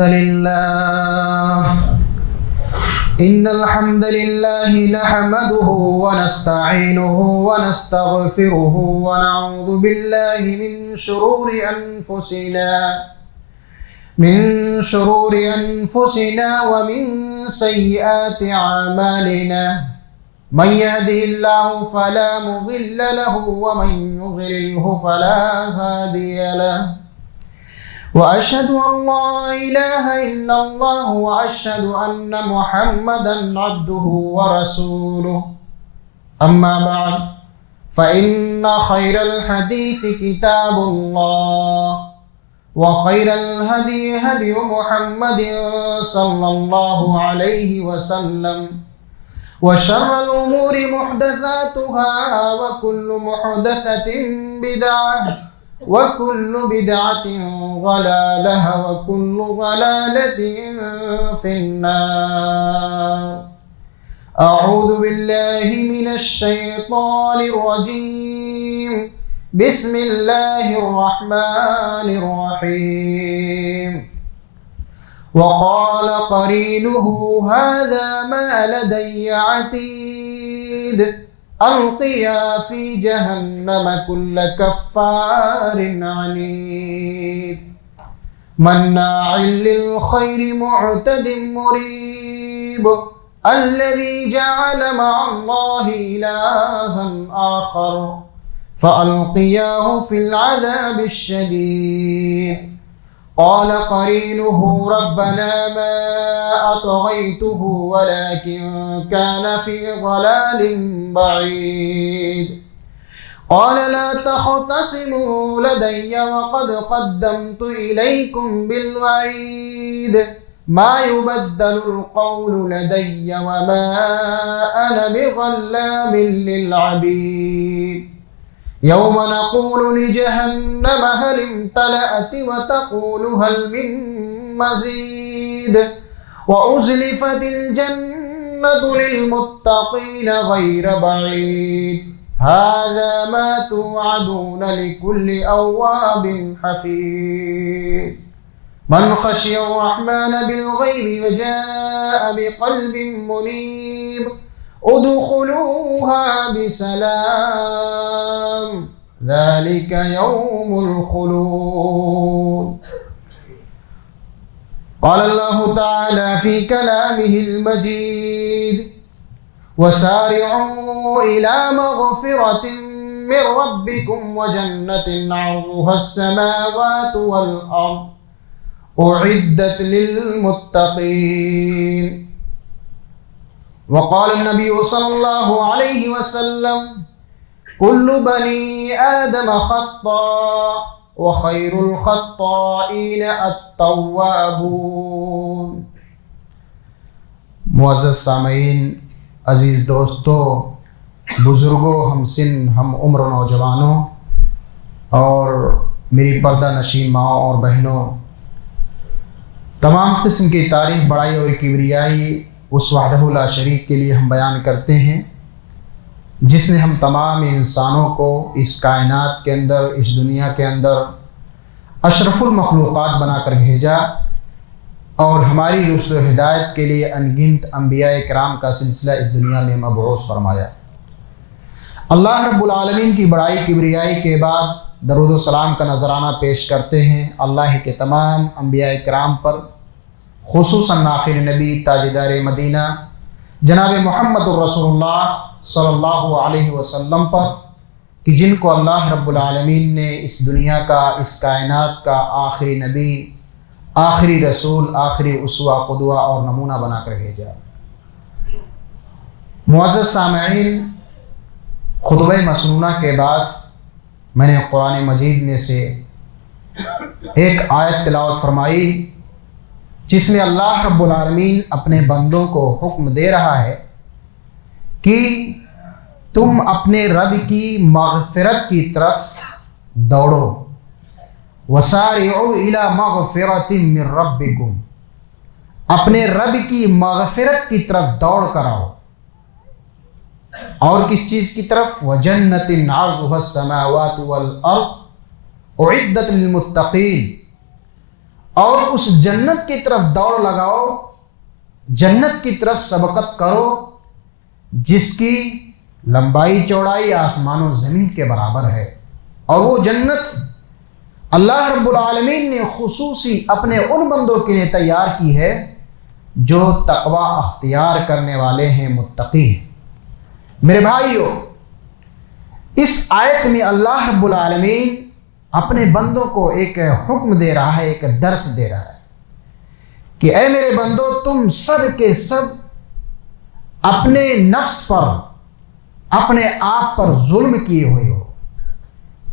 لله إن الحمد لله نحمده ونستعينه ونستغفره ونعوذ بالله من شرور أنفسنا ومن سيئات أعمالنا من يهده الله فلا مضل له ومن يضلله فلا هادي له وأشهد أن لا إله إلا الله وأشهد أن محمدا عبده ورسوله أما بعد فإن خير الحديث كتاب الله وخير الهدي هدي محمد صلى الله عليه وسلم وشر الأمور محدثاتها وكل محدثة بدعة وكل بدعة ضلالة وكل ضلالة في النار. أعوذ بالله من الشيطان الرجيم. بسم الله الرحمن الرحيم. وقال قرينه هذا ما لدي عتيد ألقيا في جهنم كل كفار عنيد مناع للخير معتد مريب الذي جعل مع الله إلها آخر فألقياه في العذاب الشديد. قال قرينه ربنا ما أطغيته ولكن كان في ضلال بعيد. قال لا تختصموا لدي وقد قدمت إليكم بالوعيد ما يبدل القول لدي وما أنا بظلام للعبيد. يوم نقول لجهنم هل امتلأت وتقول هل من مزيد وأزلفت الجنة للمتقين غير بعيد هذا ما توعدون لكل أواب حفيظ. من خشي الرحمن بالغيب وجاء بقلب منيب ادخلوها بسلام ذلك يوم الخلود. قال الله تعالى في كلامه المجيد وسارعوا إلى مغفرة من ربكم وجنة عرضها السماوات والأرض أعدت للمتقين. وقال النبي صلى الله عليه وسلم كل بني آدم خطاء وخير الخطائين التوابون. معزز سامعین، عزیز دوستوں، بزرگوں، ہم سن ہم عمر نوجوانوں اور میری پردہ نشین ماؤں اور بہنوں، تمام قسم کی تعریف، بڑائی اور کبریائی اس وحدہ لا شریک کے لیے ہم بیان کرتے ہیں جس نے ہم تمام انسانوں کو اس کائنات کے اندر، اس دنیا کے اندر اشرف المخلوقات بنا کر بھیجا اور ہماری رشد و ہدایت کے لیے انگنت انبیاء کرام کا سلسلہ اس دنیا میں مبعوث فرمایا۔ اللہ رب العالمین کی بڑائی کبریائی کے بعد درود و سلام کا نذرانہ پیش کرتے ہیں اللہ کے تمام انبیاء کرام پر، خصوصاً آخر نبی تاجدار مدینہ جناب محمد الرسول اللہ صلی اللہ علیہ وسلم پر، کہ جن کو اللہ رب العالمین نے اس دنیا کا، اس کائنات کا آخری نبی، آخری رسول، آخری اسوہ، قدوہ اور نمونہ بنا کر بھیجا۔ معزز سامعین، خطبہ مسنونہ کے بعد میں نے قرآن مجید میں سے ایک آیت تلاوت فرمائی جس میں اللہ رب العالمین اپنے بندوں کو حکم دے رہا ہے کہ تم اپنے رب کی مغفرت کی طرف دوڑو۔ وَسَارِعُوا إِلَى مَغْفِرَةٍ مِّن رَبِّكُمْ، اپنے رب کی مغفرت کی طرف دوڑ کر آؤ۔ اور کس چیز کی طرف؟ وَجَنَّةٍ عَرْضُهَا السَّمَاوَاتُ وَالْأَرْضُ أُعِدَّتْ لِلْمُتَّقِينَ، اور اس جنت کی طرف دوڑ لگاؤ، جنت کی طرف سبقت کرو جس کی لمبائی چوڑائی آسمان و زمین کے برابر ہے۔ اور وہ جنت اللہ رب العالمین نے خصوصی اپنے ان بندوں کے لیے تیار کی ہے جو تقوی اختیار کرنے والے ہیں، متقی ہیں۔ میرے بھائیو، اس آیت میں اللہ رب العالمین اپنے بندوں کو ایک حکم دے رہا ہے، ایک درس دے رہا ہے کہ اے میرے بندو، تم سب کے سب اپنے نفس پر، اپنے آپ پر ظلم کیے ہوئے ہو،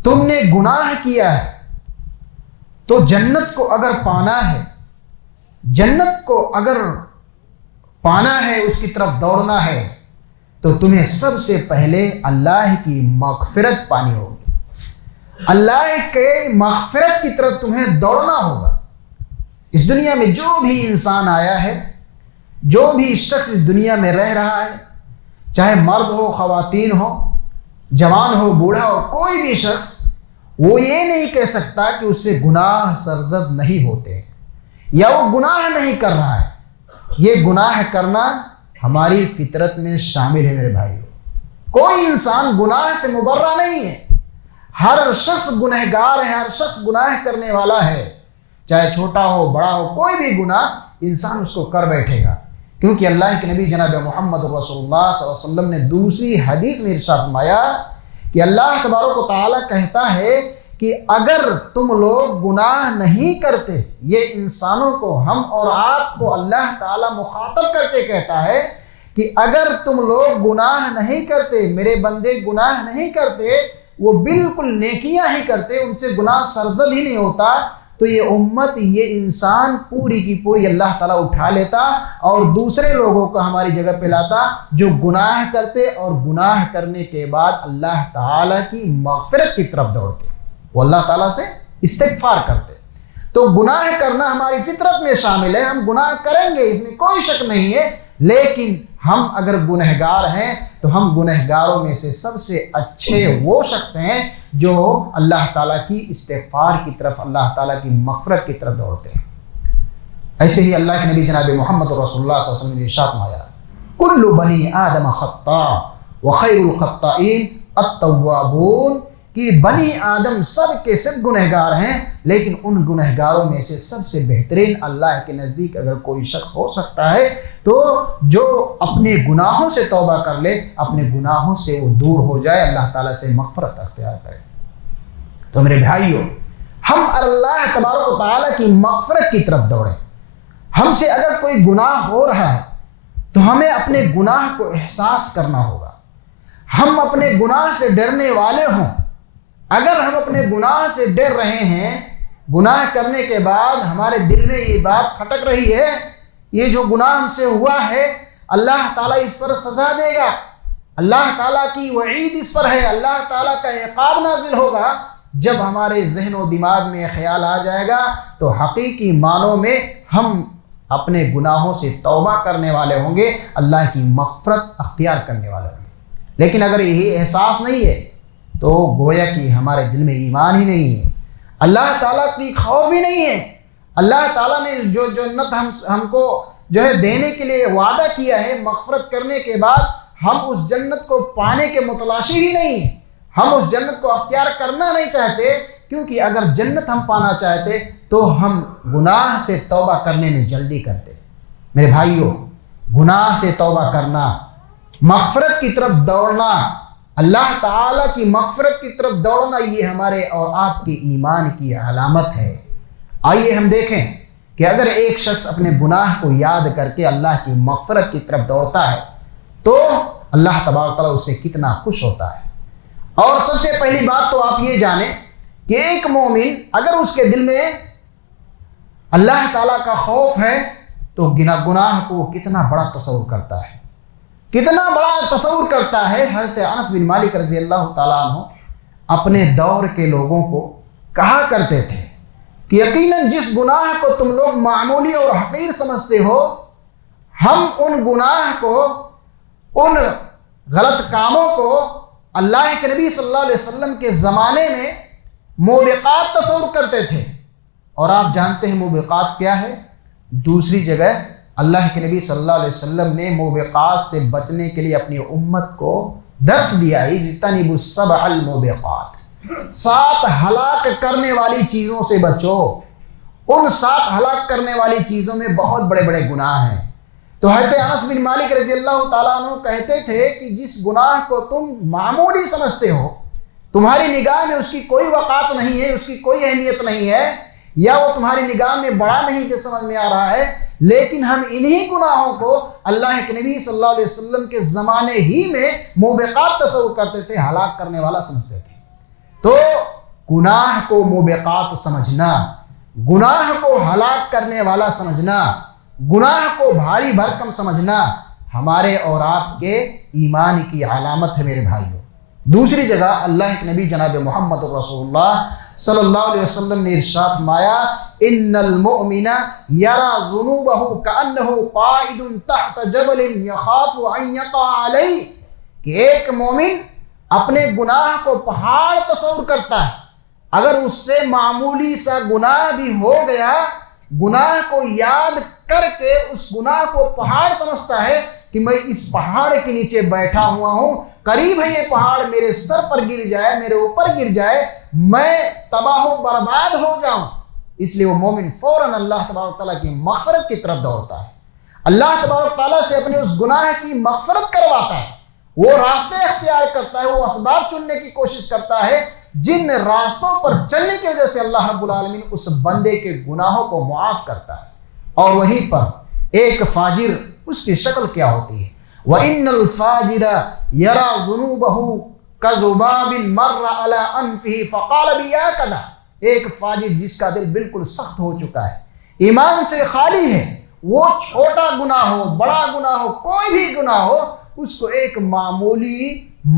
تم نے گناہ کیا ہے، تو جنت کو اگر پانا ہے، جنت کو اگر پانا ہے، اس کی طرف دوڑنا ہے، تو تمہیں سب سے پہلے اللہ کی مغفرت پانی ہوگی۔ اللہ کے مغفرت کی طرف تمہیں دوڑنا ہوگا۔ اس دنیا میں جو بھی انسان آیا ہے، جو بھی شخص اس دنیا میں رہ رہا ہے، چاہے مرد ہو، خواتین ہو، جوان ہو، بوڑھا ہو، کوئی بھی شخص وہ یہ نہیں کہہ سکتا کہ اس سے گناہ سرزد نہیں ہوتے یا وہ گناہ نہیں کر رہا ہے۔ یہ گناہ کرنا ہماری فطرت میں شامل ہے میرے بھائیو۔ کوئی انسان گناہ سے مبرہ نہیں ہے، ہر شخص گنہگار ہے، ہر شخص گناہ کرنے والا ہے، چاہے چھوٹا ہو بڑا ہو، کوئی بھی گناہ انسان اس کو کر بیٹھے گا، کیونکہ اللہ کے نبی جناب محمد رسول اللہ صلی اللہ علیہ وسلم نے دوسری حدیث میں ارشاد فرمایا کہ اللہ تبارک و تعالیٰ کہتا ہے کہ اگر تم لوگ گناہ نہیں کرتے، یہ انسانوں کو، ہم اور آپ کو اللہ تعالیٰ مخاطب کر کے کہتا ہے کہ اگر تم لوگ گناہ نہیں کرتے، میرے بندے گناہ نہیں کرتے، وہ بالکل نیکیاں ہی کرتے، ان سے گناہ سرزد ہی نہیں ہوتا، تو یہ امت، یہ انسان پوری کی پوری اللہ تعالیٰ اٹھا لیتا اور دوسرے لوگوں کو ہماری جگہ پہ لاتا جو گناہ کرتے اور گناہ کرنے کے بعد اللہ تعالیٰ کی مغفرت کی طرف دوڑتے، وہ اللہ تعالیٰ سے استغفار کرتے۔ تو گناہ کرنا ہماری فطرت میں شامل ہے، ہم گناہ کریں گے، اس میں کوئی شک نہیں ہے، لیکن ہم اگر گنہگار ہیں تو ہم گنہگاروں میں سے سب سے اچھے وہ شخص ہیں جو اللہ تعالیٰ کی استغفار کی طرف، اللہ تعالیٰ کی مغفرت کی طرف دوڑتے ہیں۔ ایسے ہی اللہ کے نبی جناب محمد رسول اللہ صلی اللہ علیہ وسلم نے ارشاد فرمایا، کل بنی آدم خطاء وخیر الخطائین التوابون، کہ بنی آدم سب کے سب گنہگار ہیں، لیکن ان گنہگاروں میں سے سب سے بہترین اللہ کے نزدیک اگر کوئی شخص ہو سکتا ہے تو جو اپنے گناہوں سے توبہ کر لے، اپنے گناہوں سے وہ دور ہو جائے، اللہ تعالیٰ سے مغفرت اختیار کرے۔ تو میرے بھائیوں، ہم اللہ تبارک و تعالیٰ کی مغفرت کی طرف دوڑیں۔ ہم سے اگر کوئی گناہ ہو رہا ہے تو ہمیں اپنے گناہ کو احساس کرنا ہوگا، ہم اپنے گناہ سے ڈرنے والے ہوں۔ اگر ہم اپنے گناہ سے ڈر رہے ہیں، گناہ کرنے کے بعد ہمارے دل میں یہ بات کھٹک رہی ہے، یہ جو گناہ ہم سے ہوا ہے اللہ تعالیٰ اس پر سزا دے گا، اللہ تعالیٰ کی وعید اس پر ہے، اللہ تعالیٰ کا عقاب نازل ہوگا، جب ہمارے ذہن و دماغ میں خیال آ جائے گا تو حقیقی معنوں میں ہم اپنے گناہوں سے توبہ کرنے والے ہوں گے، اللہ کی مغفرت اختیار کرنے والے ہوں گے۔ لیکن اگر یہی احساس نہیں ہے تو گویا کہ ہمارے دل میں ایمان ہی نہیں ہے، اللہ تعالیٰ کی خوف ہی نہیں ہے۔ اللہ تعالیٰ نے جو جنت ہم کو جو ہے دینے کے لیے وعدہ کیا ہے، مغفرت کرنے کے بعد ہم اس جنت کو پانے کے متلاشی ہی نہیں ہیں، ہم اس جنت کو اختیار کرنا نہیں چاہتے، کیونکہ اگر جنت ہم پانا چاہتے تو ہم گناہ سے توبہ کرنے میں جلدی کرتے۔ میرے بھائیوں، گناہ سے توبہ کرنا، مغفرت کی طرف دوڑنا، اللہ تعالیٰ کی مغفرت کی طرف دوڑنا، یہ ہمارے اور آپ کے ایمان کی علامت ہے۔ آئیے ہم دیکھیں کہ اگر ایک شخص اپنے گناہ کو یاد کر کے اللہ کی مغفرت کی طرف دوڑتا ہے تو اللہ تبارک تعالیٰ اس سے کتنا خوش ہوتا ہے۔ اور سب سے پہلی بات تو آپ یہ جانیں کہ ایک مومن اگر اس کے دل میں اللہ تعالیٰ کا خوف ہے تو گناہ کو کتنا بڑا تصور کرتا ہے، کتنا بڑا تصور کرتا ہے۔ حضرت انس بن مالک رضی اللہ تعالیٰ عنہ اپنے دور کے لوگوں کو کہا کرتے تھے کہ یقیناً جس گناہ کو تم لوگ معمولی اور حقیر سمجھتے ہو، ہم ان گناہ کو، ان غلط کاموں کو اللہ کے نبی صلی اللہ علیہ وسلم کے زمانے میں موبقات تصور کرتے تھے، اور آپ جانتے ہیں موبقات کیا ہے؟ دوسری جگہ اللہ کے نبی صلی اللہ علیہ وسلم نے موبقات سے بچنے کے لیے اپنی امت کو درس دیا ہے، اجتنبوا السبع الموبقات، 7 ہلاک کرنے والی چیزوں سے بچو۔ ان 7 ہلاک کرنے والی چیزوں میں بہت بڑے بڑے گناہ ہیں۔ تو حضرت انس بن مالک رضی اللہ تعالیٰ عنہ کہتے تھے کہ جس گناہ کو تم معمولی سمجھتے ہو، تمہاری نگاہ میں اس کی کوئی وقعت نہیں ہے، اس کی کوئی اہمیت نہیں ہے، یا وہ تمہاری نگاہ میں بڑا نہیں کہ سمجھ میں آ رہا ہے، لیکن ہم انہی گناہوں کو اللہ کے نبی صلی اللہ علیہ وسلم کے زمانے ہی میں موبقات تصور کرتے تھے، ہلاک کرنے والا سمجھتے تھے۔ تو گناہ کو موبقات سمجھنا، گناہ کو ہلاک کرنے والا سمجھنا، گناہ کو بھاری بھرکم سمجھنا ہمارے اور آپ کے ایمان کی علامت ہے میرے بھائیوں۔ دوسری جگہ اللہ کے نبی جناب محمد رسول اللہ صلی اللہ علیہ وسلم نے ارشاد فرمایا، ان المؤمن یرى ذنوبه كأنه قائد تحت جبل يخاف ان يقع عليه، کہ ایک مومن اپنے گناہ کو پہاڑ تصور کرتا ہے، اگر اس سے معمولی سا گناہ بھی ہو گیا، گناہ کو یاد کر کے اس گناہ کو پہاڑ سمجھتا ہے کہ میں اس پہاڑ کے نیچے بیٹھا ہوا ہوں، قریب ہے یہ پہاڑ میرے سر پر گر جائے، میرے اوپر گر جائے، میں تباہ و برباد ہو جاؤں۔ اس لیے وہ مومن فوراً اللہ تبارک تعالیٰ کی مغفرت کی طرف دوڑتا ہے، اللہ تبارک تعالیٰ سے اپنے اس گناہ کی مغفرت کرواتا ہے، وہ راستے اختیار کرتا ہے، وہ اسباب چننے کی کوشش کرتا ہے جن راستوں پر چلنے کی وجہ سے اللہ رب العالمین اس بندے کے گناہوں کو معاف کرتا ہے۔ اور وہیں پر ایک فاجر، اس کی شکل کیا ہوتی ہے؟ وَإِنَّ الْفَاجِرَ يَرَى ذُنُوبَهُ كَذُبَابٍ مَرَّ عَلَىٰ أَنفِهِ فَقَالَ بِيَا، ایک فاجر جس کا دل بالکل سخت ہو چکا ہے، ایمان سے خالی ہے، وہ چھوٹا گناہ ہو بڑا گناہ ہو کوئی بھی گناہ ہو، اس کو ایک معمولی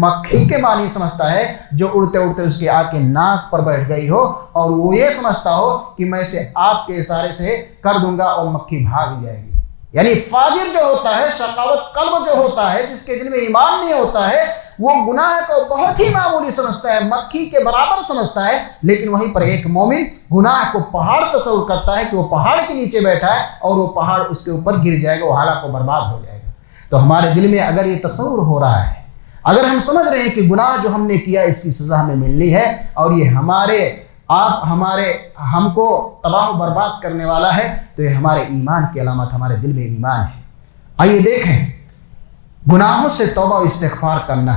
مکھی کے معنی سمجھتا ہے جو اڑتے اڑتے اس کے آگ کے ناک پر بیٹھ گئی ہو، اور وہ یہ سمجھتا ہو کہ میں اسے آگ کے اشارے سے کر دوں گا اور مکھی بھاگ جائے گی۔ یعنی فاجر جو ہوتا ہے، شقاوت قلب جو ہوتا ہے، جس کے دل میں ایمان نہیں ہوتا ہے، وہ گناہ کو بہت ہی معمولی سمجھتا ہے، مکھی کے برابر سمجھتا ہے، لیکن وہیں پر ایک مومن گناہ کو پہاڑ تصور کرتا ہے کہ وہ پہاڑ کے نیچے بیٹھا ہے اور وہ پہاڑ اس کے اوپر گر جائے گا، وہ ہلاک و برباد ہو جائے گا۔ تو ہمارے دل میں اگر یہ تصور ہو رہا ہے، اگر ہم سمجھ رہے ہیں کہ گناہ جو ہم نے کیا اس کی سزا ہمیں ملنی ہے اور یہ ہم کو تباہ و برباد کرنے والا ہے، تو یہ ہمارے ایمان کی علامت، ہمارے دل میں ایمان ہے۔ آئیے دیکھیں، گناہوں سے توبہ و استغفار کرنا،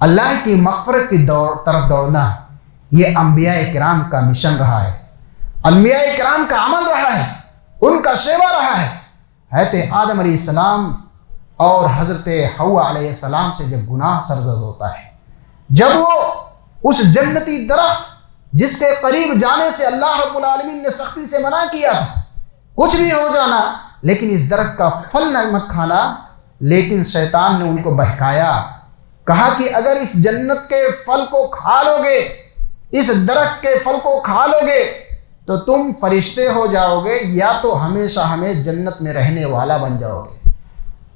اللہ کی مغفرت کی طرف دوڑنا، یہ انبیاء کرام کا مشن رہا ہے، انبیاء کرام کا عمل رہا ہے، ان کا شیوا رہا ہے۔ حضرت آدم علیہ السلام اور حضرت حوا علیہ السلام سے جب گناہ سرزد ہوتا ہے، جب وہ اس جنتی درخت جس کے قریب جانے سے اللہ رب العالمین نے سختی سے منع کیا تھا، کچھ بھی ہو جانا لیکن اس درخت کا پھل نہ مت کھانا، لیکن شیطان نے ان کو بہکایا، کہا کہ اگر اس جنت کے پھل کو کھا لو گے، اس درخت کے پھل کو کھا لو گے تو تم فرشتے ہو جاؤ گے، یا تو ہمیشہ ہمیں جنت میں رہنے والا بن جاؤ گے۔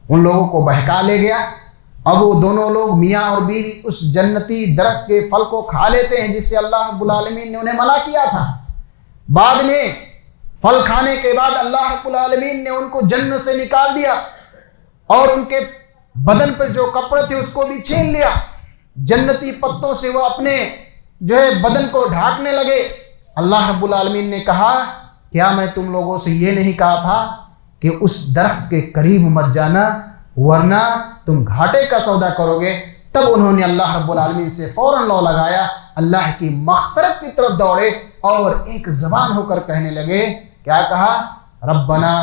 ان لوگوں کو بہکا لے گیا، اب وہ دونوں لوگ میاں اور بیوی اس جنتی درخت کے پھل کو کھا لیتے ہیں جس سے اللہ رب العالمین نے انہیں منع کیا تھا۔ بعد میں پھل کھانے کے بعد اللہ رب العالمین نے ان کو جنت سے نکال دیا اور ان کے بدن پر جو کپڑے تھے اس کو بھی چھین لیا، جنتی پتوں سے وہ اپنے بدن کو ڈھانکنے لگے۔ اللہ رب العالمین نے کہا، کیا میں تم لوگوں سے یہ نہیں کہا تھا کہ اس درخت کے قریب مت جانا ورنہ تم گھاٹے کا سودا کرو گے؟ تب انہوں نے اللہ رب العالمین سے فوراً لو لگایا، اللہ کی مغفرت کی طرف دوڑے اور ایک زبان ہو کر کہنے لگے، کیا کہا؟ ربنا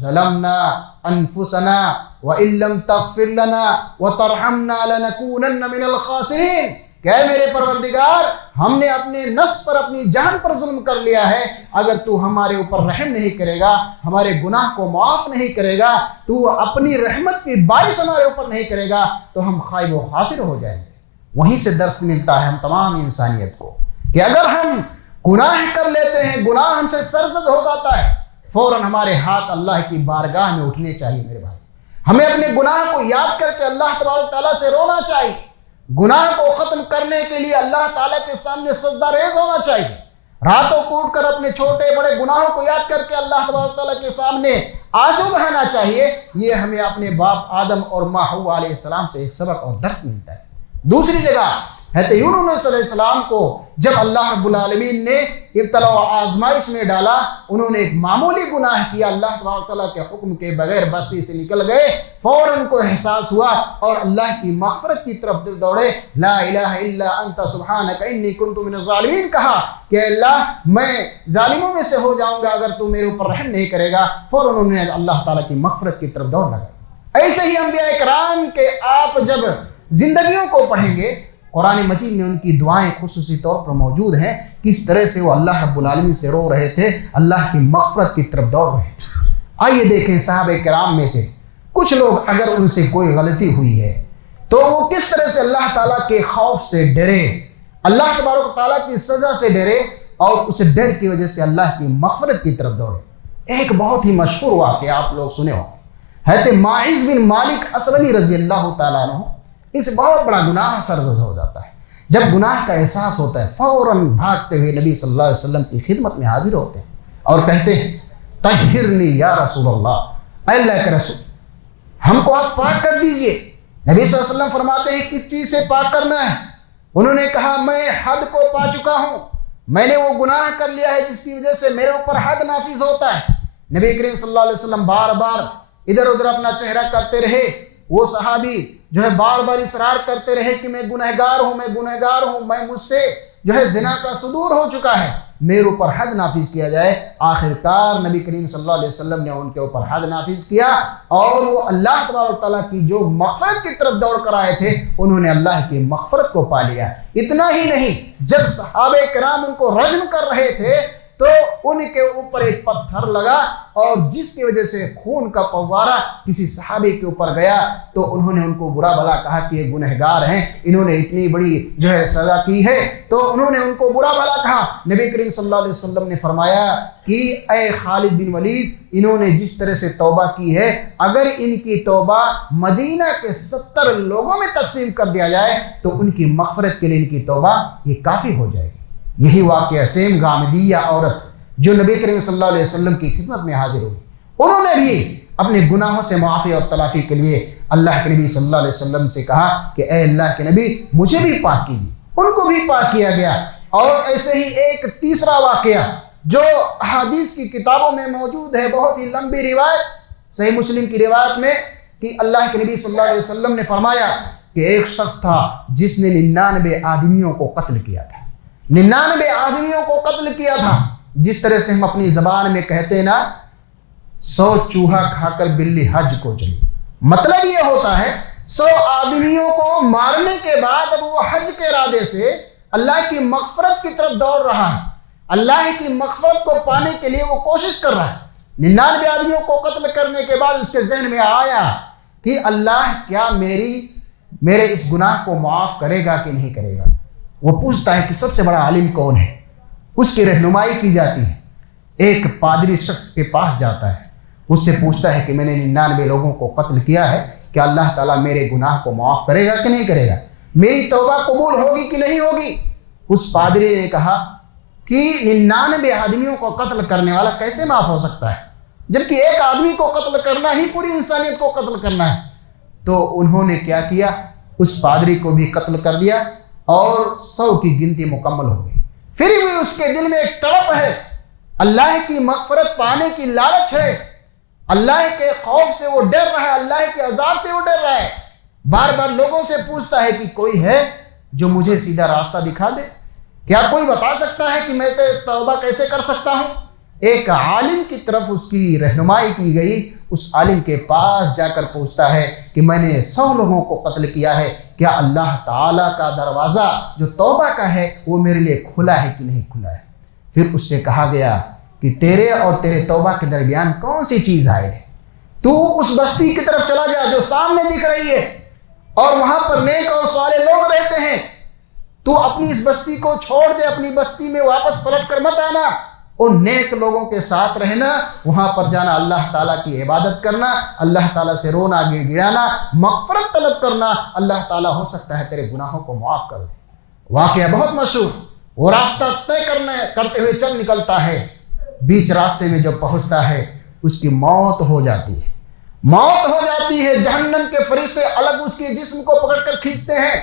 ظلمنا انفسنا وان لم تغفر لنا وترحمنا لنكونن من الخاسرین، کہ اے میرے پروردگار، ہم نے اپنے نفس پر اپنی جان پر ظلم کر لیا ہے، اگر تو ہمارے اوپر رحم نہیں کرے گا، ہمارے گناہ کو معاف نہیں کرے گا، تو اپنی رحمت کی بارش ہمارے اوپر نہیں کرے گا تو ہم خائب و خاسر ہو جائیں گے۔ وہیں سے درس ملتا ہے ہم تمام انسانیت کو کہ اگر ہم گناہ کر لیتے ہیں، گناہ ہم سے سرزد ہو جاتا ہے، فوراً ہمارے ہاتھ اللہ کی بارگاہ میں اٹھنے چاہیے میرے بھائی، ہمیں اپنے گناہ کو یاد کر کے اللہ تبارک تعالیٰ سے رونا چاہیے، گناہ کو ختم کرنے کے لیے اللہ تعالیٰ کے سامنے سجدہ ریز ہونا چاہیے، راتوں کو اٹھ کر اپنے چھوٹے بڑے گناہوں کو یاد کر کے اللہ تبارک تعالیٰ کے سامنے آنسو بہانا چاہیے۔ یہ ہمیں اپنے باپ آدم اور ماں حوا علیہ السلام سے ایک سبق اور درس ملتا ہے۔ دوسری جگہ حضرت یونس علیہ السلام کو جب اللہ رب العالمین نے ابتلا و آزمائش میں ڈالا، انہوں نے ایک معمولی گناہ کیا، اللہ تبارک تعالیٰ کے حکم کے بغیر بستی سے نکل گئے، فوراً کو احساس ہوا اور اللہ کی مغفرت کی طرف دوڑے، لا الہ الا انت سبحانک انی کنت من الظالمین، کہا کہ اللہ میں ظالموں میں سے ہو جاؤں گا اگر تو میرے اوپر رحم نہیں کرے گا۔ فوراً انہوں نے اللہ تعالیٰ کی مغفرت کی طرف دوڑ لگائی۔ ایسے ہی انبیاء کرام کے آپ جب زندگیوں کو پڑھیں گے، قرآن مجید میں ان کی دعائیں خصوصی طور پر موجود ہیں، کس طرح سے وہ اللہ رب العالمین سے رو رہے تھے، اللہ کی مغفرت کی طرف دوڑ رہے تھے۔ آئیے دیکھیں صحابہ کرام میں سے کچھ لوگ اگر ان سے کوئی غلطی ہوئی ہے تو وہ کس طرح سے اللہ تعالیٰ کے خوف سے ڈرے، اللہ تبارک تعالیٰ کی سزا سے ڈرے اور اس ڈر کی وجہ سے اللہ کی مغفرت کی طرف دوڑے۔ ایک بہت ہی مشہور واقعہ آپ لوگ سنے ہوں گے، حضرت ماعز بن مالک اسلمی رضی اللہ تعالیٰ عنہ، اس سے بہت بڑا گناہ سرزد ہو جاتا ہے۔ جب گناہ کا احساس ہوتا ہے فوراً بھاگتے ہوئے نبی صلی اللہ علیہ وسلم کی خدمت میں حاضر ہوتے ہیں اور کہتے ہیں طہرنی یا رسول اللہ، اے اللہ کے رسول ہم کو آپ پاک کر دیجئے۔ نبی صلی اللہ علیہ وسلم فرماتے ہیں کس چیز سے پاک کرنا ہے؟ انہوں نے کہا میں حد کو پا چکا ہوں، میں نے وہ گناہ کر لیا ہے جس کی وجہ سے میرے اوپر حد نافذ ہوتا ہے۔ نبی کریم صلی اللہ علیہ وسلم بار بار ادھر ادھر اپنا چہرہ کرتے رہے، وہ صحابی جو ہے بار بار اصرار کرتے رہے کہ میں گنہگار ہوں، میں گنہگار ہوں، میں مجھ سے جو ہے زنا کا صدور ہو چکا ہے، میرے اوپر حد نافذ کیا جائے۔ آخر کار نبی کریم صلی اللہ علیہ وسلم نے ان کے اوپر حد نافذ کیا اور وہ اللہ تبارک تعالیٰ کی جو مغفرت کی طرف دوڑ کر آئے تھے انہوں نے اللہ کی مغفرت کو پا لیا۔ اتنا ہی نہیں، جب صحابہ کرام ان کو رجم کر رہے تھے تو ان کے اوپر ایک پتھر لگا اور جس کی وجہ سے خون کا فوارہ کسی صحابی کے اوپر گیا تو انہوں نے ان کو برا بھلا کہا کہ یہ گنہگار ہیں، انہوں نے اتنی بڑی جو ہے سزا کی ہے، تو انہوں نے ان کو برا بھلا کہا۔ نبی کریم صلی اللہ علیہ وسلم نے فرمایا کہ اے خالد بن ولید، انہوں نے جس طرح سے توبہ کی ہے اگر ان کی توبہ مدینہ کے 70 لوگوں میں تقسیم کر دیا جائے تو ان کی مغفرت کے لیے ان کی توبہ یہ کافی ہو جائے گی۔ یہی واقعہ سیم غامدیہ عورت جو نبی کریم صلی اللہ علیہ وسلم کی خدمت میں حاضر ہوئی، انہوں نے بھی اپنے گناہوں سے معافی اور تلافی کے لیے اللہ کے نبی صلی اللہ علیہ وسلم سے کہا کہ اے اللہ کے نبی مجھے بھی پاک کیجیے، ان کو بھی پاک کیا گیا۔ اور ایسے ہی ایک تیسرا واقعہ جو احادیث کی کتابوں میں موجود ہے، بہت ہی لمبی روایت، صحیح مسلم کی روایت میں کہ اللہ کے نبی صلی اللہ علیہ وسلم نے فرمایا کہ ایک شخص تھا جس نے 99 آدمیوں کو قتل کیا تھا، 99 آدمیوں کو قتل کیا تھا۔ جس طرح سے ہم اپنی زبان میں کہتے ہیں نا 100 چوہا کھا کر بلی حج کو چلی، مطلب یہ ہوتا ہے 100 آدمیوں کو مارنے کے بعد اب وہ حج کے ارادے سے اللہ کی مغفرت کی طرف دوڑ رہا ہے، اللہ کی مغفرت کو پانے کے لیے وہ کوشش کر رہا ہے۔ 99 آدمیوں کو قتل کرنے کے بعد اس کے ذہن میں آیا کہ اللہ کیا میرے اس گناہ کو معاف کرے گا کہ نہیں کرے گا۔ وہ پوچھتا ہے کہ سب سے بڑا عالم کون ہے، اس کی رہنمائی کی جاتی ہے۔ ایک پادری شخص کے پاس جاتا ہے، اس سے پوچھتا ہے کہ میں نے 99 لوگوں کو قتل کیا ہے، کہ اللہ تعالیٰ میرے گناہ کو معاف کرے گا کہ نہیں کرے گا، میری توبہ قبول ہوگی کہ نہیں ہوگی۔ اس پادری نے کہا کہ 99 آدمیوں کو قتل کرنے والا کیسے معاف ہو سکتا ہے، جبکہ ایک آدمی کو قتل کرنا ہی پوری انسانیت کو قتل کرنا ہے۔ تو انہوں نے کیا کیا، اس پادری کو بھی قتل کر دیا اور 100 کی گنتی مکمل ہو گئی۔ پھر بھی اس کے دل میں ایک تڑپ ہے، اللہ کی مغفرت پانے کی لالچ ہے، اللہ کے خوف سے وہ ڈر رہا ہے، اللہ کے عذاب سے وہ ڈر رہا ہے۔ بار بار لوگوں سے پوچھتا ہے کہ کوئی ہے جو مجھے سیدھا راستہ دکھا دے، کیا کوئی بتا سکتا ہے کہ میں توبہ کیسے کر سکتا ہوں؟ ایک عالم کی طرف اس کی رہنمائی کی گئی، اس عالم کے پاس جا کر پوچھتا ہے کہ میں نے 100 لوگوں کو قتل کیا ہے، کیا اللہ تعالیٰ کا دروازہ جو توبہ کا ہے وہ میرے لیے کھلا ہے کہ نہیں کھلا ہے؟ پھر اس سے کہا گیا کہ تیرے اور تیرے توبہ کے درمیان کون سی چیز حائل ہے؟ تو اس بستی کی طرف چلا جا جو سامنے دکھ رہی ہے اور وہاں پر نیک اور صالح لوگ رہتے ہیں، تو اپنی اس بستی کو چھوڑ دے، اپنی بستی میں واپس پلٹ کر مت آنا، ان نیک لوگوں کے ساتھ رہنا، وہاں پر جانا، اللہ تعالیٰ کی عبادت کرنا، اللہ تعالیٰ سے رونا گڑ گڑانا، مغفرت طلب کرنا، اللہ تعالیٰ ہو سکتا ہے تیرے گناہوں کو معاف کر دے۔ واقعہ بہت مشہور، وہ راستہ طے کرتے ہوئے چل نکلتا ہے، بیچ راستے میں جب پہنچتا ہے اس کی موت ہو جاتی ہے، موت ہو جاتی ہے۔ جہنم کے فرشتے الگ اس کے جسم کو پکڑ کر کھینچتے ہیں،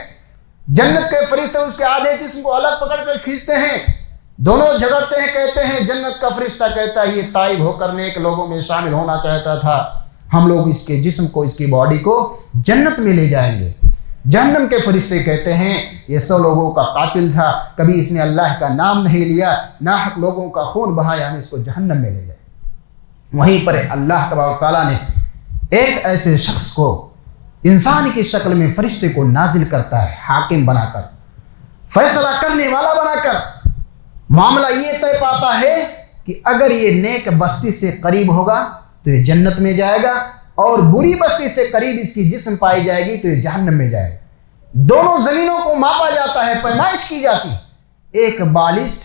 جنت کے فرشتے اس کے آدھے جسم کو الگ پکڑ کر کھینچتے ہیں، دونوں جھگڑتے ہیں، کہتے ہیں، جنت کا فرشتہ کہتا ہے یہ تائب ہو کر نیک لوگوں میں شامل ہونا چاہتا تھا، ہم لوگ اس کے جسم کو، اس کی باڈی کو جنت میں لے جائیں گے۔ جہنم کے فرشتے کہتے ہیں یہ 100 لوگوں کا قاتل تھا، کبھی اس نے اللہ کا نام نہیں لیا، ناحق لوگوں کا خون بہایا، ہم اس کو جہنم میں لے جائیں۔ وہیں پر اللہ تبارک تعالیٰ نے ایک ایسے شخص کو انسان کی شکل میں فرشتے کو نازل کرتا ہے، حاکم بنا کر، فیصلہ کرنے والا بنا کر۔ معاملہ یہ طے پاتا ہے کہ اگر یہ نیک بستی سے قریب ہوگا تو یہ جنت میں جائے گا، اور بری بستی سے قریب اس کی جسم پائی جائے گی تو یہ جہنم میں جائے گا۔ دونوں زمینوں کو ماپا جاتا ہے، پیمائش کی جاتی ہے۔ ایک بالسٹ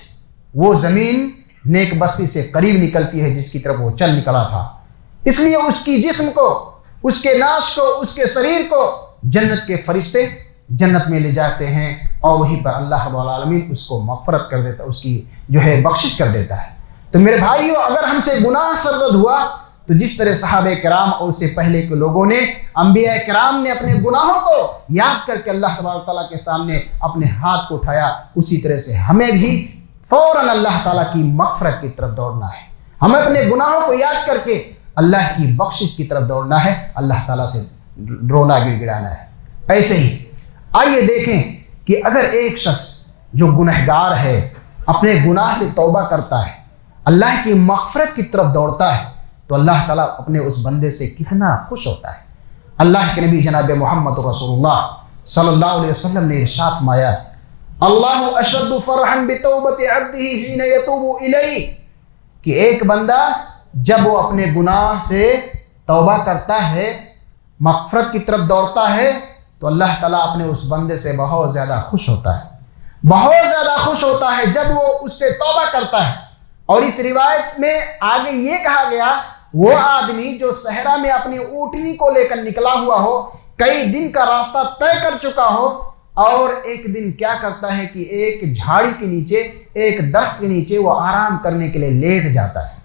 وہ زمین نیک بستی سے قریب نکلتی ہے جس کی طرف وہ چل نکلا تھا، اس لیے اس کی جسم کو، اس کے ناش کو، اس کے شریر کو جنت کے فرشتے جنت میں لے جاتے ہیں، اور وہیں پر اللہ رب العالمین اس کو مغفرت کر دیتا ہے، اس کی بخشش کر دیتا ہے۔ تو میرے بھائیو، اگر ہم سے گناہ سرزد ہوا تو جس طرح صحابہ کرام اور اس سے پہلے کے لوگوں نے، انبیاء کرام نے اپنے گناہوں کو یاد کر کے اللہ تبارک تعالیٰ کے سامنے اپنے ہاتھ کو اٹھایا، اسی طرح سے ہمیں بھی فوراً اللہ تعالیٰ کی مغفرت کی طرف دوڑنا ہے۔ ہمیں اپنے گناہوں کو یاد کر کے اللہ کی بخشش کی طرف دوڑنا ہے، اللہ تعالیٰ سے رونا گڑ گڑانا ہے۔ ایسے ہی آئیے دیکھیں کہ اگر ایک شخص جو گنہگار ہے اپنے گناہ سے توبہ کرتا ہے، اللہ کی مغفرت کی طرف دوڑتا ہے، تو اللہ تعالیٰ اپنے اس بندے سے کتنا خوش ہوتا ہے۔ اللہ کے نبی جناب محمد رسول اللہ صلی اللہ علیہ وسلم نے ارشاد فرمایا، اللہ اشد فرحا بتوبت عبدہ حین یتوب الیہ، کہ ایک بندہ جب وہ اپنے گناہ سے توبہ کرتا ہے، مغفرت کی طرف دوڑتا ہے، تو اللہ تعالیٰ اپنے اس بندے سے بہت زیادہ خوش ہوتا ہے، بہت زیادہ خوش ہوتا ہے جب وہ اس سے توبہ کرتا ہے۔ اور اس روایت میں آگے یہ کہا گیا، وہ آدمی جو صحرا میں اپنی اونٹنی کو لے کر نکلا ہوا ہو، کئی دن کا راستہ طے کر چکا ہو، اور ایک دن کیا کرتا ہے کہ ایک جھاڑی کے نیچے، ایک درخت کے نیچے وہ آرام کرنے کے لیے لیٹ جاتا ہے،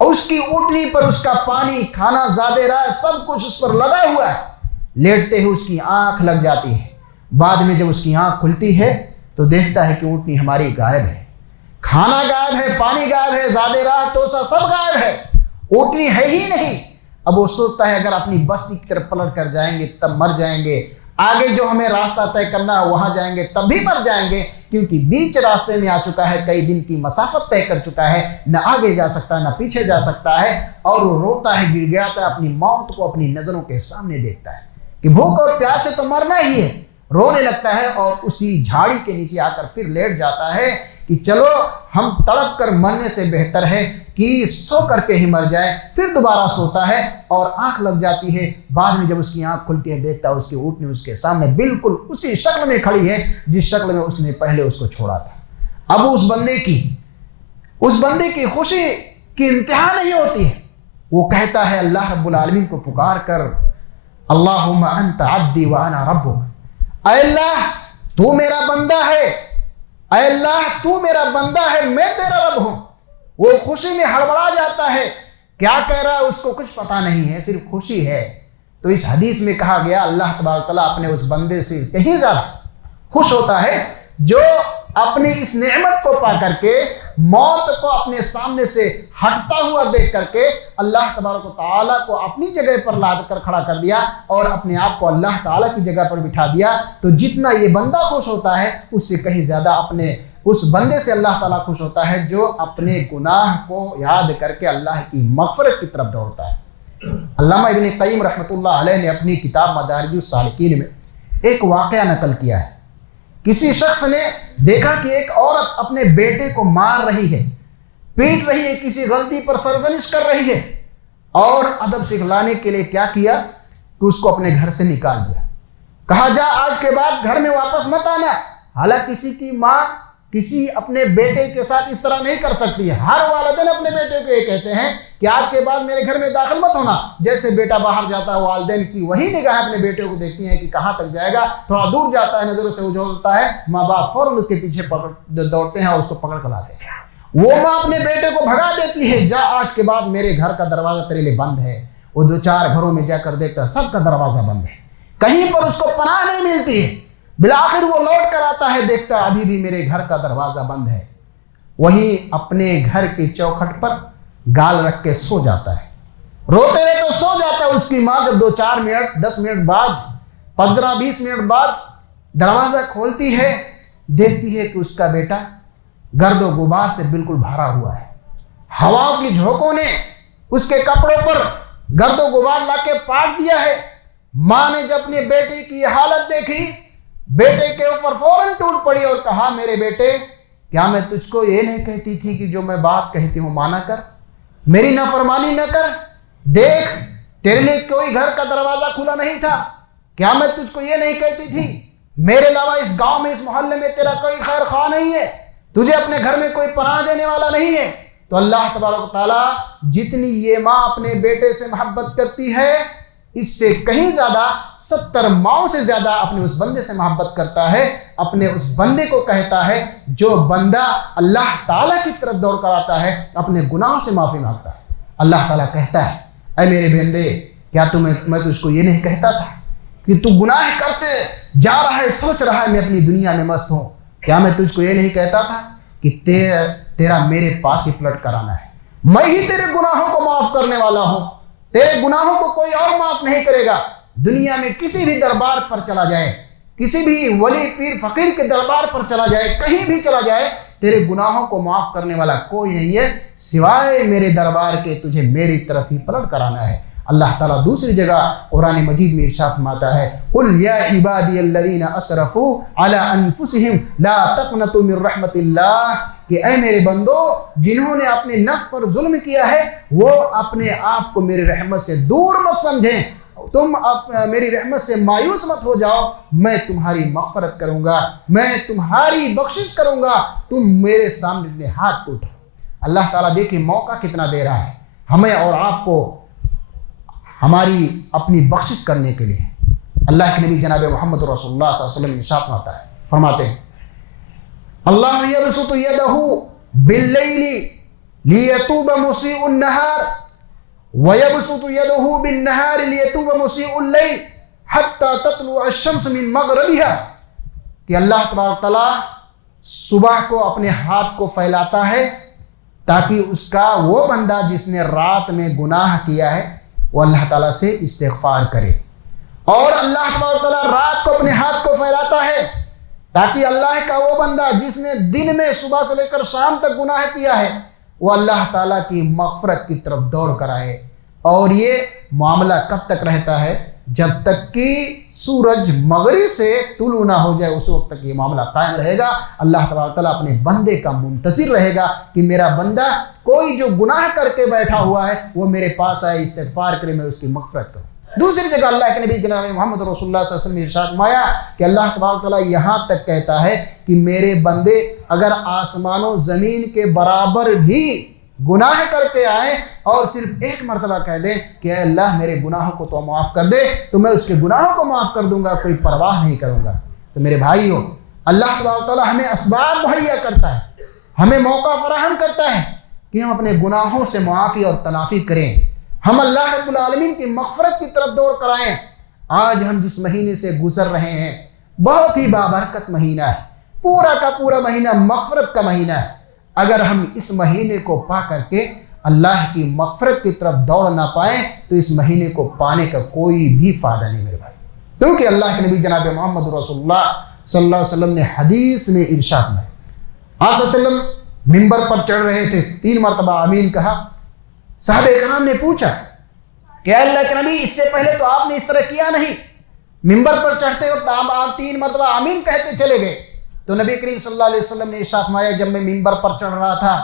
اور اس کی اونٹنی پر اس کا پانی، کھانا، زادے رائے سب کچھ اس پر لگا ہوا ہے۔ لیٹتے ہوئے اس کی آنکھ لگ جاتی ہے، بعد میں جب اس کی آنکھ کھلتی ہے تو دیکھتا ہے کہ اونٹنی ہماری غائب ہے، کھانا غائب ہے، پانی غائب ہے، زادے راہ توسا سب غائب ہے، اونٹنی ہے ہی نہیں۔ اب وہ سوچتا ہے اگر اپنی بستی کی طرف پلٹ کر جائیں گے تب مر جائیں گے، آگے جو ہمیں راستہ طے کرنا ہے وہاں جائیں گے تب بھی مر جائیں گے، کیونکہ بیچ راستے میں آ چکا ہے، کئی دن کی مسافت طے کر چکا ہے، نہ آگے جا سکتا ہے نہ پیچھے جا سکتا ہے، اور وہ روتا ہے، گڑ گڑاتا ہے، اپنی موت کو اپنی نظروں کے سامنے دیکھتا ہے کہ بھوک اور پیاس سے تو مرنا ہی ہے، رونے لگتا ہے، اور اسی جھاڑی کے نیچے آ کر پھر لیٹ جاتا ہے کہ چلو ہم تڑپ کر مرنے سے بہتر ہے کہ سو کر کے ہی مر جائے۔ پھر دوبارہ سوتا ہے اور آنکھ لگ جاتی ہے، بعد میں جب اس کی آنکھ کھلتی ہے دیکھتا ہے اس کی اونٹنی اس کے سامنے بالکل اسی شکل میں کھڑی ہے جس شکل میں اس نے پہلے اس کو چھوڑا تھا۔ اب اس بندے کی خوشی کی انتہا نہیں ہوتی ہے، وہ کہتا ہے اللہ رب العالمین کو پکار کر، اللہم انت عبدی وانا ربک، اے اللہ تو میرا بندہ ہے، اے اللہ تو میرا بندہ ہے، میں تیرا رب ہوں۔ وہ خوشی میں ہڑبڑا جاتا ہے، کیا کہہ رہا ہے اس کو کچھ پتا نہیں ہے، صرف خوشی ہے۔ تو اس حدیث میں کہا گیا اللہ تبارک تعالیٰ اپنے اس بندے سے کہیں زیادہ خوش ہوتا ہے جو اپنی اس نعمت کو پا کر کے، موت کو اپنے سامنے سے ہٹتا ہوا دیکھ کر کے اللہ تبارک و تعالیٰ کو اپنی جگہ پر لاد کر کھڑا کر دیا اور اپنے آپ کو اللہ تعالیٰ کی جگہ پر بٹھا دیا۔ تو جتنا یہ بندہ خوش ہوتا ہے اس سے کہیں زیادہ اپنے اس بندے سے اللہ تعالیٰ خوش ہوتا ہے جو اپنے گناہ کو یاد کر کے اللہ کی مغفرت کی طرف دوڑتا ہے۔ علامہ ابن قیم رحمۃ اللہ علیہ نے اپنی کتاب مدارج السالکین میں ایک واقعہ نقل کیا ہے۔ کسی شخص نے دیکھا کہ ایک عورت اپنے بیٹے کو مار رہی ہے، پیٹ رہی ہے، کسی غلطی پر سرزنش کر رہی ہے، اور ادب سکھلانے کے لیے کیا کیا کہ اس کو اپنے گھر سے نکال دیا، کہا جا آج کے بعد گھر میں واپس مت آنا۔ حالانکہ کسی کی ماں کسی اپنے بیٹے کے ساتھ اس طرح نہیں کر سکتی ہے۔ ہر والدین اپنے بیٹے کو یہ کہتے ہیں کہ آج کے بعد میرے گھر میں داخل مت ہونا۔ جیسے بیٹا باہر جاتا ہے، والدین کی وہی نگاہیں اپنے بیٹے کو دیکھتی ہیں کہ کہاں تک جائے گا، تھوڑا دور جاتا ہے، نظروں سے اجھولتا ہے، ماں باپ فوراً اس کے پیچھے دوڑتے ہیں اور اس کو پکڑ کر لاتے ہیں۔ وہ ماں اپنے بیٹے کو بھگا دیتی ہے، جا آج کے بعد میرے گھر کا دروازہ تیرے لیے بند ہے۔ وہ 2-4 گھروں میں جا کر دیکھتا ہے سب کا دروازہ بند ہے، کہیں پر اس کو پناہ نہیں ملتی ہے۔ بالآخر وہ لوٹ کر آتا ہے، دیکھتا ابھی بھی میرے گھر کا دروازہ بند ہے۔ وہی اپنے گھر کی چوکھٹ پر گال رکھ کے سو جاتا ہے، روتے رہتے سو جاتا ہے۔ اس کی ماں جب 2-4 منٹ 10 منٹ بعد 15-20 منٹ بعد دروازہ کھولتی ہے، دیکھتی ہے کہ اس کا بیٹا گرد و غبار سے بالکل بھرا ہوا ہے۔ ہواؤں کی جھونکوں نے اس کے کپڑوں پر گرد و غبار لا کے پاٹ دیا ہے۔ ماں نے جب اپنے بیٹے کی حالت دیکھی، بیٹے کے اوپر فوراً ٹوٹ پڑی اور کہا، میرے بیٹے کیا میں تجھ کو یہ نہیں کہتی تھی کہ جو میں بات کہتی ہوں مانا کر، میری نافرمانی نہ کر؟ دیکھ تیرے لیے کوئی گھر کا دروازہ کھلا نہیں تھا، کیا میں تجھ کو یہ نہیں کہتی تھی میرے علاوہ اس گاؤں میں اس محلے میں تیرا کوئی خیر خواہ نہیں ہے، تجھے اپنے گھر میں کوئی پناہ دینے والا نہیں ہے؟ تو اللہ تبارک و تعالیٰ جتنی یہ ماں اپنے بیٹے سے محبت کرتی ہے، اس سے کہیں زیادہ 70 ماؤں سے زیادہ اپنے اس بندے سے محبت کرتا ہے۔ اپنے اس بندے کو کہتا ہے جو بندہ اللہ تعالیٰ کی طرف دوڑ کر آتا ہے، اپنے گناہوں سے معافی مانگتا ہے۔ اللہ تعالیٰ کہتا ہے، اے میرے بندے کیا میں تجھ کو یہ نہیں کہتا تھا کہ تو گناہ کرتے جا رہا ہے، سوچ رہا ہے میں اپنی دنیا میں مست ہوں؟ کیا میں تجھ کو یہ نہیں کہتا تھا کہ تیرا میرے پاس ہی پلٹ کر آنا ہے، میں ہی تیرے گناہوں کو معاف کرنے والا ہوں، تیرے گناہوں کو کوئی اور معاف نہیں کرے گا۔ دنیا میں کسی بھی دربار پر چلا جائے، کسی بھی ولی پیر فقیر کے دربار پر چلا جائے، کہیں بھی چلا جائے، تیرے گناہوں کو معاف کرنے والا کوئی نہیں ہے سوائے میرے دربار کے، تجھے میری طرف ہی پلٹ کر آنا ہے۔ اللہ تعالیٰ دوسری جگہ قرآن مجید میں ارشاد فرماتا ہے، قُلْ يَا عِبَادِيَ الَّذِينَ أَسْرَفُوا عَلَىٰ أَنفُسِهِمْ لَا تَقْنَطُوا مِن رَحْمَةِ اللَّهِ، کہ اے میرے بندو جنہوں نے اپنے نفس پر ظلم کیا ہے وہ اپنے آپ کو میری رحمت سے دور مت سمجھیں، تم میری رحمت سے مایوس مت ہو جاؤ، میں تمہاری مغفرت کروں گا، میں تمہاری بخشش کروں گا، تم میرے سامنے اپنے ہاتھ کو اٹھاؤ۔ اللہ تعالیٰ دیکھیں موقع کتنا دے رہا ہے ہمیں اور آپ کو ہماری اپنی بخشش کرنے کے لیے۔ اللہ کے نبی جناب محمد رسول اللہ صلی اللہ علیہ وسلم ارشاد فرماتے ہیں، اللہ یبسط یدہ باللیل لیتوب مسیء النہار ویبسط یدہ بالنہار لیتوب مسیء اللیل حتی تطلع الشمس من مغربها، کہ اللہ تبارک تعالیٰ صبح کو اپنے ہاتھ کو پھیلاتا ہے تاکہ اس کا وہ بندہ جس نے رات میں گناہ کیا ہے وہ اللہ تعالیٰ سے استغفار کرے، اور اللہ تبارک تعالیٰ رات کو اپنے ہاتھ کو پھیلاتا ہے تاکہ اللہ کا وہ بندہ جس نے دن میں صبح سے لے کر شام تک گناہ کیا ہے وہ اللہ تعالیٰ کی مغفرت کی طرف دوڑ کر آئے۔ اور یہ معاملہ کب تک رہتا ہے؟ جب تک کہ سورج مغرب سے طلوع نہ ہو جائے، اس وقت تک یہ معاملہ قائم رہے گا۔ اللہ تبارک تعالیٰ اپنے بندے کا منتظر رہے گا کہ میرا بندہ کوئی جو گناہ کر کے بیٹھا ہوا ہے وہ میرے پاس آئے، استغفار کرے، میں اس کی مغفرت کروں۔ دوسری جگہ اللہ کے نبی جناب محمد رسول اللہ صلی اللہ علیہ وسلم نے ارشاد فرمایا کہ اللہ تبارک تعالیٰ یہاں تک کہتا ہے کہ میرے بندے اگر آسمان و زمین کے برابر بھی گناہ کر کے آئیں اور صرف ایک مرتبہ کہہ دیں کہ اے اللہ میرے گناہوں کو تو معاف کر دے، تو میں اس کے گناہوں کو معاف کر دوں گا، کوئی پرواہ نہیں کروں گا۔ تو میرے بھائیوں، اللہ تبارک تعالیٰ ہمیں اسباب مہیا کرتا ہے، ہمیں موقع فراہم کرتا ہے کہ ہم اپنے گناہوں سے معافی اور تلافی کریں، ہم اللہ رب العالمین کی مغفرت کی طرف دوڑ کر آئیں۔ آج ہم جس مہینے سے گزر رہے ہیں بہت ہی بابرکت مہینہ ہے، پورا کا پورا مہینہ مغفرت کا مہینہ ہے۔ اگر ہم اس مہینے کو پا کر کے اللہ کی مغفرت کی طرف دوڑ نہ پائیں تو اس مہینے کو پانے کا کوئی بھی فائدہ نہیں میرے بھائی، کیونکہ اللہ کے نبی جناب محمد رسول اللہ صلی اللہ علیہ وسلم نے حدیث میں ارشاد میں آپ صلی اللہ علیہ وسلم منبر پر چڑھ رہے تھے، 3 مرتبہ آمین کہا۔ صحابہ کرام نے پوچھا کہ اللہ کے نبی اس سے پہلے تو آپ نے اس طرح کیا نہیں، منبر پر چڑھتے وقت آپ 3 مرتبہ آمین کہتے چلے گئے۔ تو نبی کریم صلی اللہ علیہ وسلم نے ارشاد فرمایا، جب میں منبر پر چڑھ رہا تھا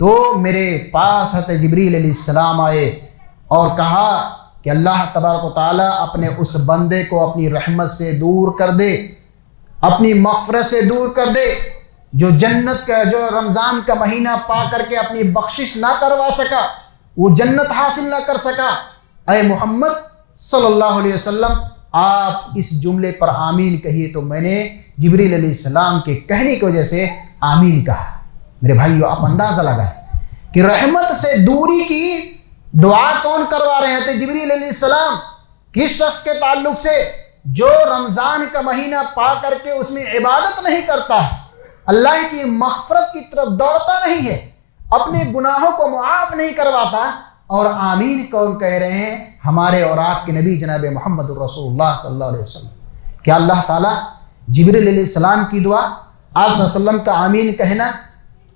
تو میرے پاس حضرت جبریل علیہ السلام آئے اور کہا کہ اللہ تبارک و تعالیٰ اپنے اس بندے کو اپنی رحمت سے دور کر دے، اپنی مغفرت سے دور کر دے، جو جنت کا جو رمضان کا مہینہ پا کر کے اپنی بخشش نہ کروا سکا، وہ جنت حاصل نہ کر سکا، اے محمد صلی اللہ علیہ وسلم آپ اس جملے پر آمین کہیے۔ تو میں نے جبریل علیہ السلام کے کہنے کی وجہ سے آمین کہا۔ میرے بھائیو، آپ اندازہ لگائیں کہ رحمت سے دوری کی دعا کون کروا رہے تھے؟ جبریل علیہ السلام۔ کس شخص کے تعلق سے؟ جو رمضان کا مہینہ پا کر کے اس میں عبادت نہیں کرتا ہے، اللہ کی مغفرت کی طرف دوڑتا نہیں ہے، اپنے گناہوں کو معاف نہیں کرواتا، اور آمین کون کہہ رہے ہیں؟ ہمارے اور آپ کے نبی جناب محمد الرسول اللہ صلی اللہ علیہ وسلم۔ کیا اللہ تعالیٰ جبریل علیہ السلام کی دعا آپ صلی اللہ علیہ وسلم کا آمین کہنا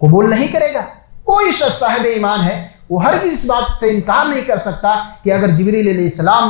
قبول نہیں کرے گا؟ کوئی شخص صاحب ایمان ہے وہ ہرگز اس بات سے انکار نہیں کر سکتا کہ اگر جبریل علیہ السلام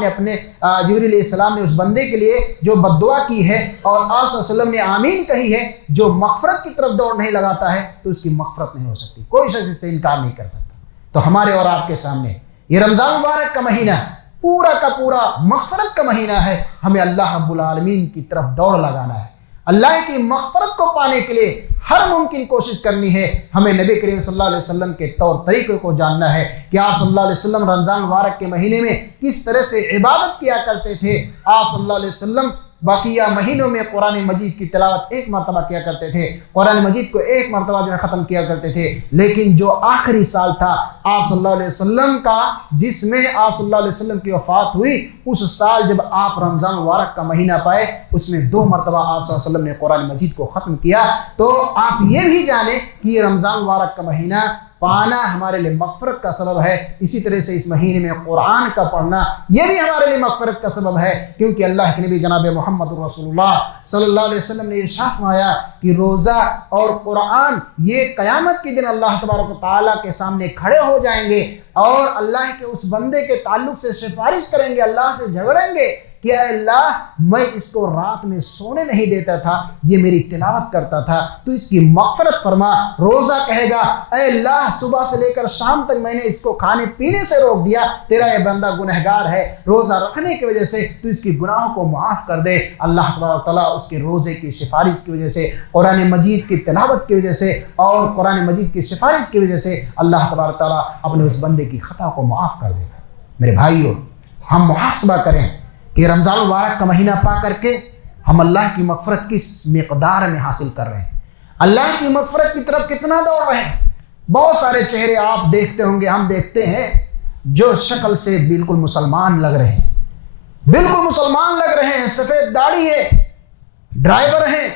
نے اس بندے کے لیے جو بد دعا کی ہے اور آپ صلی اللہ علیہ وسلم نے آمین کہی ہے، جو مغفرت کی طرف دوڑ نہیں لگاتا ہے تو اس کی مغفرت نہیں ہو سکتی۔ کوئی شخص اس سے انکار نہیں کر سکتا۔ تو ہمارے اور آپ کے سامنے یہ رمضان مبارک کا مہینہ پورا کا پورا مغفرت کا مہینہ ہے۔ ہمیں اللہ رب العالمین کی طرف دوڑ لگانا ہے، اللہ کی مغفرت کو پانے کے لیے ہر ممکن کوشش کرنی ہے۔ ہمیں نبی کریم صلی اللہ علیہ وسلم کے طور طریقے کو جاننا ہے کہ آپ صلی اللہ علیہ وسلم رمضان مبارک کے مہینے میں کس طرح سے عبادت کیا کرتے تھے۔ آپ صلی اللہ علیہ وسلم باقیہ مہینوں میں قرآن مجید کی تلاوت ایک مرتبہ کیا کرتے تھے، قرآن مجید کو ایک مرتبہ جو ہے ختم کیا کرتے تھے، لیکن جو آخری سال تھا آپ صلی اللہ علیہ وسلم کا، جس میں آپ صلی اللہ علیہ وسلم کی وفات ہوئی، اس سال جب آپ رمضان مبارک کا مہینہ پائے، اس میں 2 مرتبہ آپ صلی اللہ علیہ وسلم نے قرآن مجید کو ختم کیا۔ تو آپ یہ بھی جانیں کہ یہ رمضان مبارک کا مہینہ پانا ہمارے لیے مغفرت کا سبب ہے۔ اسی طرح سے اس مہینے میں قرآن کا پڑھنا یہ بھی ہمارے لیے مغفرت کا سبب ہے، کیونکہ اللہ کے نبی جناب محمد رسول اللہ صلی اللہ علیہ وسلم نے ارشاد فرمایا کہ روزہ اور قرآن یہ قیامت کے دن اللہ تبارک و تعالیٰ کے سامنے کھڑے ہو جائیں گے اور اللہ کے اس بندے کے تعلق سے سفارش کریں گے، اللہ سے جھگڑیں گے کہ اے اللہ میں اس کو رات میں سونے نہیں دیتا تھا، یہ میری تلاوت کرتا تھا، تو اس کی مغفرت فرما۔ روزہ کہے گا اے اللہ صبح سے لے کر شام تک میں نے اس کو کھانے پینے سے روک دیا، تیرا یہ بندہ گنہگار ہے، روزہ رکھنے کی وجہ سے تو اس کی گناہوں کو معاف کر دے۔ اللہ تبارک و تعالیٰ اس کے روزے کی سفارش کی وجہ سے، قرآن مجید کی تلاوت کی وجہ سے اور قرآن مجید کی سفارش کی وجہ سے اللہ تبارک و تعالیٰ اپنے اس بندے کی خطا کو معاف کر دے گا۔ میرے بھائیو، ہم محاسبہ کریں کہ رمضان مبارک کا مہینہ پا کر کے ہم اللہ کی مغفرت کس مقدار میں حاصل کر رہے ہیں، اللہ کی مغفرت کی طرف کتنا دوڑ رہے ہیں۔ بہت سارے چہرے آپ دیکھتے ہوں گے، ہم دیکھتے ہیں جو شکل سے بالکل مسلمان لگ رہے ہیں، بالکل مسلمان لگ رہے ہیں، سفید داڑھی ہے، ڈرائیور ہیں،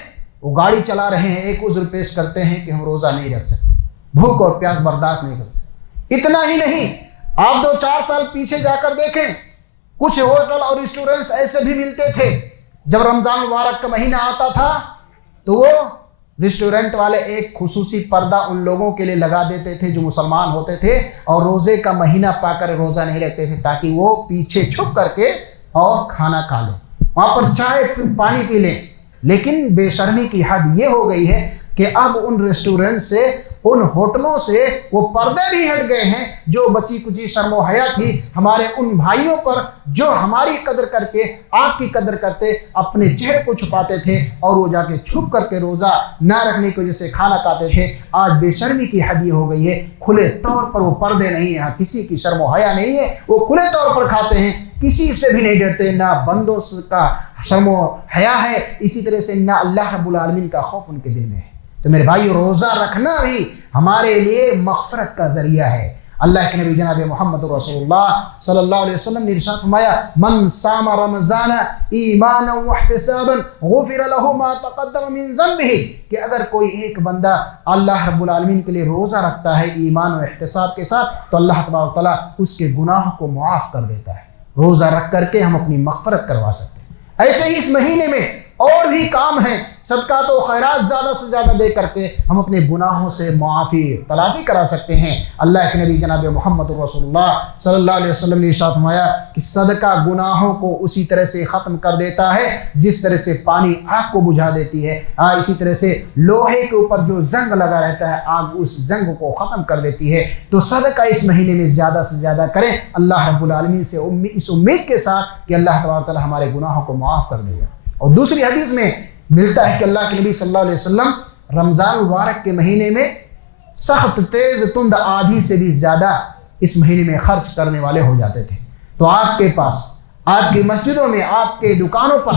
وہ گاڑی چلا رہے ہیں، ایک عذر پیش کرتے ہیں کہ ہم روزہ نہیں رکھ سکتے، بھوک اور پیاس برداشت نہیں کر سکتے۔ اتنا ہی نہیں، آپ 2-4 سال پیچھے جا کر دیکھیں، کچھ ہوٹل اور ریسٹورنٹس ایسے بھی ملتے تھے، جب رمضان مبارک کا مہینہ آتا تھا تو وہ ریسٹورنٹ والے ایک خصوصی پردہ ان لوگوں کے لیے لگا دیتے تھے جو مسلمان ہوتے تھے اور روزے کا مہینہ پا کر روزہ نہیں رکھتے تھے، تاکہ وہ پیچھے چھپ کر کے اور کھانا کھا لیں، وہاں پر چائے پانی پی لیں۔ لیکن بے شرمی کی حد یہ ہو گئی ہے کہ اب ان ریسٹورنٹ سے، ان ہوٹلوں سے وہ پردے بھی ہٹ گئے ہیں جو بچی کچی شرم و حیا تھی ہمارے ان بھائیوں پر جو ہماری قدر کر کے آپ کی قدر کرتے اپنے چہرے کو چھپاتے تھے اور وہ جا کے چھپ کر کے روزہ نہ رکھنے کی وجہ سے کھانا کھاتے تھے۔ آج بے شرمی کی حد یہ ہو گئی ہے، کھلے طور پر وہ پردے نہیں ہیں، کسی کی شرم و حیا نہیں ہے، وہ کھلے طور پر کھاتے ہیں، کسی سے بھی نہیں ڈرتے، نہ بندوں کا شرم و حیا ہے، اسی طرح سے نہ اللہ رب العالمین کا خوف ان کے دل میں ہے۔ تو میرے بھائی، روزہ رکھنا بھی ہمارے لیے مغفرت کا ذریعہ ہے۔ اللہ کے نبی جناب محمد رسول اللہ صلی اللہ علیہ وسلم نے ارشاد فرمایا، من صام رمضان ایمانا واحتسابا غفر له ما تقدم من ذنبه، کہ اگر کوئی ایک بندہ اللہ رب العالمین کے لیے روزہ رکھتا ہے ایمان و احتساب کے ساتھ تو اللہ تبارک و تعالیٰ اس کے گناہوں کو معاف کر دیتا ہے۔ روزہ رکھ کر کے ہم اپنی مغفرت کروا سکتے ہیں۔ ایسے ہی اس مہینے میں اور بھی کام ہیں، صدقات و خیرات زیادہ سے زیادہ دے کر کے ہم اپنے گناہوں سے معافی تلافی کرا سکتے ہیں۔ اللہ کے نبی جناب محمد رسول اللہ صلی اللہ علیہ وسلم نے ارشاد فرمایا کہ صدقہ گناہوں کو اسی طرح سے ختم کر دیتا ہے جس طرح سے پانی آگ کو بجھا دیتی ہے، اسی طرح سے لوہے کے اوپر جو زنگ لگا رہتا ہے آگ اس زنگ کو ختم کر دیتی ہے۔ تو صدقہ اس مہینے میں زیادہ سے زیادہ کریں، اللہ رب العالمین سے اس امید کے ساتھ کہ اللہ تبارک و تعالیٰ ہمارے گناہوں کو معاف کر دے گا۔ اور دوسری حدیث میں ملتا ہے کہ اللہ کے نبی صلی اللہ علیہ وسلم رمضان مبارک کے مہینے میں سخت تیز تند آدھی سے بھی زیادہ اس مہینے میں خرچ کرنے والے ہو جاتے تھے. تو آپ کے پاس، آپ کی مسجدوں میں، آپ کے دکانوں پر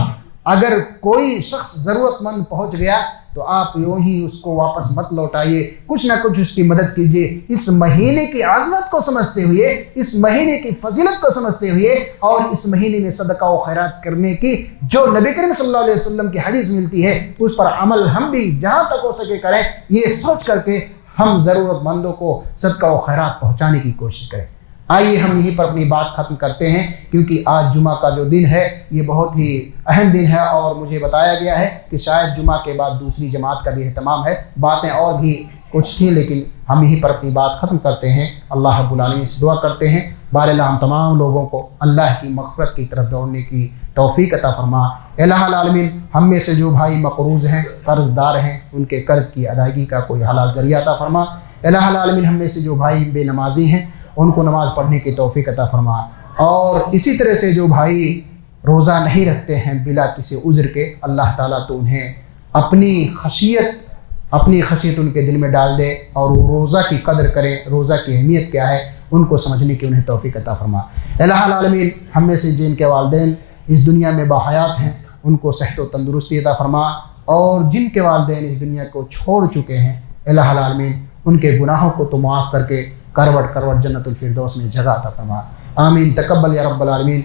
اگر کوئی شخص ضرورت مند پہنچ گیا تو آپ یوں ہی اس کو واپس مت لوٹائیے، کچھ نہ کچھ اس کی مدد کیجیے. اس مہینے کی عظمت کو سمجھتے ہوئے، اس مہینے کی فضیلت کو سمجھتے ہوئے، اور اس مہینے میں صدقہ و خیرات کرنے کی جو نبی کریم صلی اللہ علیہ وسلم کی حدیث ملتی ہے اس پر عمل ہم بھی جہاں تک ہو سکے کریں. یہ سوچ کر کے ہم ضرورت مندوں کو صدقہ و خیرات پہنچانے کی کوشش کریں. آئیے ہم یہیں پر اپنی بات ختم کرتے ہیں، کیونکہ آج جمعہ کا جو دن ہے یہ بہت ہی اہم دن ہے، اور مجھے بتایا گیا ہے کہ شاید جمعہ کے بعد دوسری جماعت کا بھی اہتمام ہے. باتیں اور بھی کچھ تھیں لیکن ہم یہیں پر اپنی بات ختم کرتے ہیں. اللہ رب العالمین سے دعا کرتے ہیں بہرحال ہم تمام لوگوں کو اللہ کی مغفرت کی طرف دوڑنے کی توفیق عطا فرما. الہ العالمین ہم میں سے جو بھائی مقروض ہیں، قرض دار ہیں، ان کے قرض کی ادائیگی کا کوئی حلال ذریعہ عطا فرما. الہ العالمین ہم میں سے جو بھائی بے نمازی ہیں ان کو نماز پڑھنے کی توفیق عطا فرما. اور اسی طرح سے جو بھائی روزہ نہیں رکھتے ہیں بلا کسی عذر کے، اللہ تعالیٰ تو انہیں اپنی خشیت ان کے دل میں ڈال دے اور وہ روزہ کی قدر کریں، روزہ کی اہمیت کیا ہے ان کو سمجھنے کی انہیں توفیق عطا فرما. الہ العالمین ہم میں سے جن کے والدین اس دنیا میں باحیات ہیں ان کو صحت و تندرستی عطا فرما، اور جن کے والدین اس دنیا کو چھوڑ چکے ہیں الہ العالمین ان کے گناہوں کو تو معاف کر کے کروٹ کروٹ جنت الفردوس میں جگہ عطا فرما. آمین. تقبل یا رب العالمین.